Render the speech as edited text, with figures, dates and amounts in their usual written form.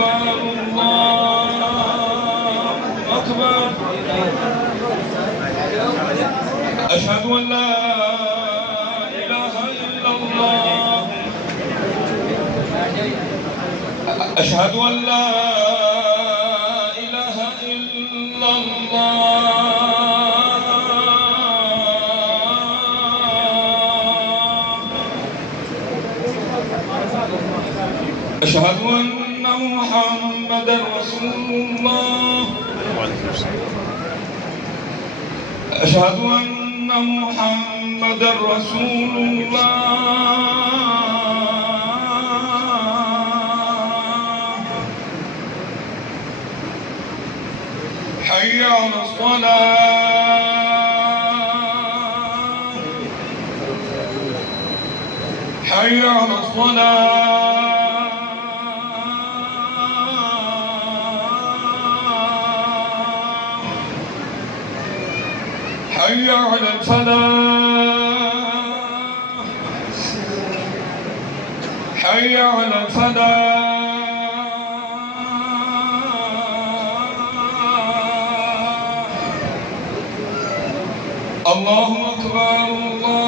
أكبر الله أكبر. أشهد أن لا إله إلا الله. أشهد أن لا إله إلا الله. أشهد أن محمدًا رسول الله. أشهد أن محمدًا رسول الله. حي على الصلاة. حي على الصلاة. حي على الفلاح. حي على الفلاح. الله أكبر الله